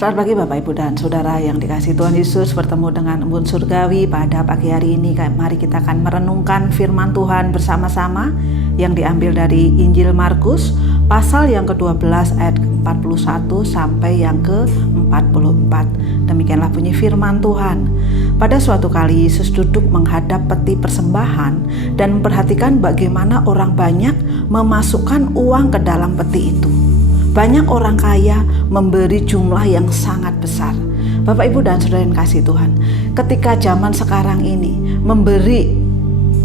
Selamat pagi Bapak Ibu dan Saudara yang dikasihi Tuhan Yesus. Bertemu dengan Embun Surgawi pada pagi hari ini. Mari kita akan merenungkan firman Tuhan bersama-sama yang diambil dari Injil Markus pasal yang ke-12 ayat ke-41 sampai yang ke-44. Demikianlah bunyi firman Tuhan. Pada suatu kali Yesus duduk menghadap peti persembahan dan memperhatikan bagaimana orang banyak memasukkan uang ke dalam peti itu. Banyak orang kaya memberi jumlah yang sangat besar. Bapak, Ibu, dan Saudara yang kasih Tuhan, ketika zaman sekarang ini memberi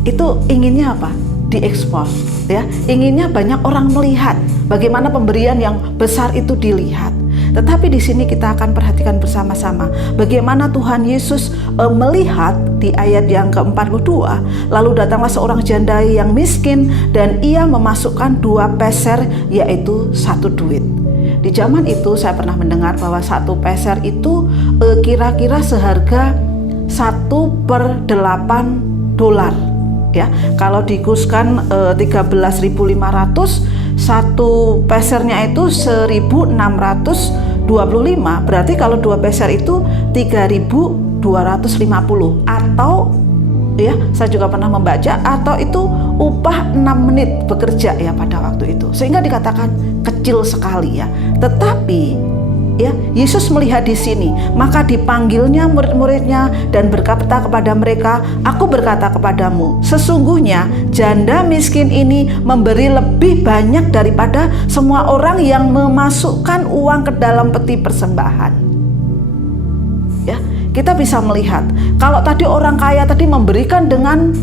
itu inginnya apa? Diekspos, ya. Inginnya banyak orang melihat bagaimana pemberian yang besar itu dilihat. Tetapi di sini kita akan perhatikan bersama-sama bagaimana Tuhan Yesus melihat di ayat yang ke-42, lalu datanglah seorang janda yang miskin dan ia memasukkan 2 peser, yaitu 1 duit. Di zaman itu saya pernah mendengar bahwa 1 peser itu kira-kira seharga 1/8 dolar. Ya, kalau dikurskan 13.500, 1 pesernya itu 1.625, berarti kalau 2 peser itu 3.250, atau ya saya juga pernah membaca atau itu upah 6 menit bekerja ya pada waktu itu, sehingga dikatakan kecil sekali ya. Tetapi ya, Yesus melihat di sini, maka dipanggilnya murid-muridnya dan berkata kepada mereka, "Aku berkata kepadamu, sesungguhnya janda miskin ini memberi lebih banyak daripada semua orang yang memasukkan uang ke dalam peti persembahan." Ya, kita bisa melihat kalau tadi orang kaya tadi memberikan dengan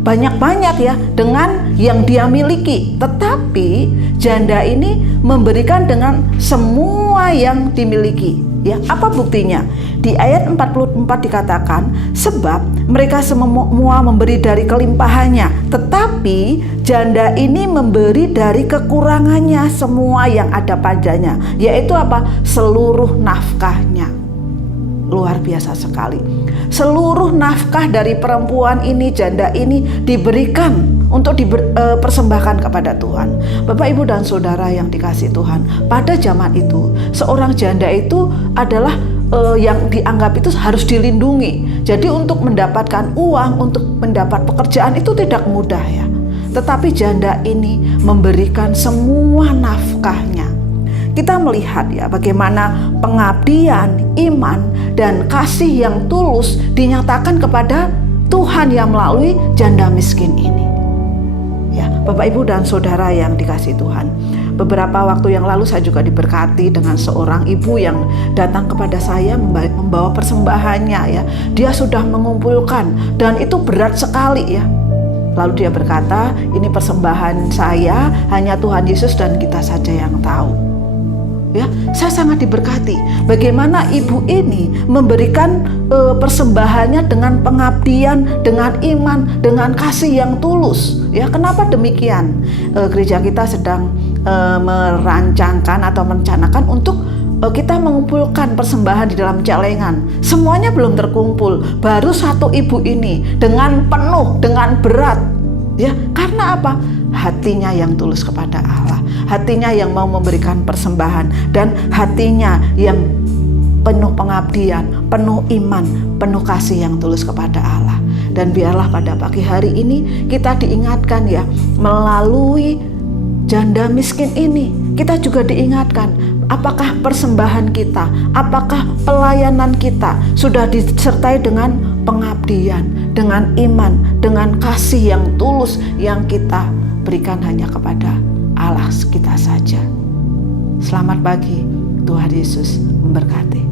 banyak-banyak ya, dengan yang dia miliki, tetapi janda ini memberikan dengan semua yang dimiliki. Ya, apa buktinya? Di ayat 44 dikatakan, sebab mereka semua memberi dari kelimpahannya, tetapi janda ini memberi dari kekurangannya semua yang ada padanya, yaitu apa? Seluruh nafkahnya. Luar biasa sekali. Seluruh nafkah dari perempuan ini, janda ini diberikan untuk dipersembahkan kepada Tuhan. Bapak, Ibu, dan Saudara yang dikasihi Tuhan, pada zaman itu seorang janda itu adalah yang dianggap itu harus dilindungi. Jadi untuk mendapatkan uang, untuk mendapat pekerjaan itu tidak mudah ya. Tetapi janda ini memberikan semua nafkahnya. Kita melihat ya bagaimana pengabdian, iman, dan kasih yang tulus dinyatakan kepada Tuhan yang melalui janda miskin ini. Ya, Bapak, Ibu, dan Saudara yang dikasihi Tuhan, beberapa waktu yang lalu saya juga diberkati dengan seorang ibu yang datang kepada saya membawa persembahannya ya. Dia sudah mengumpulkan dan itu berat sekali ya. Lalu dia berkata, "Ini persembahan saya, hanya Tuhan Yesus dan kita saja yang tahu." Ya, saya sangat diberkati bagaimana ibu ini memberikan persembahannya dengan pengabdian, dengan iman, dengan kasih yang tulus. Ya, kenapa demikian? Gereja kita sedang merancangkan atau merencanakan untuk kita mengumpulkan persembahan di dalam celengan. Semuanya belum terkumpul, baru 1 ibu ini dengan penuh, dengan berat. Ya, karena apa? Hatinya yang tulus kepada Allah, hatinya yang mau memberikan persembahan, dan hatinya yang penuh pengabdian, penuh iman, penuh kasih yang tulus kepada Allah. Dan biarlah pada pagi hari ini kita diingatkan ya, melalui janda miskin ini kita juga diingatkan, apakah persembahan kita, apakah pelayanan kita sudah disertai dengan pengabdian, dengan iman, dengan kasih yang tulus yang kita berikan hanya kepada Allah kita saja. Selamat pagi, Tuhan Yesus memberkati.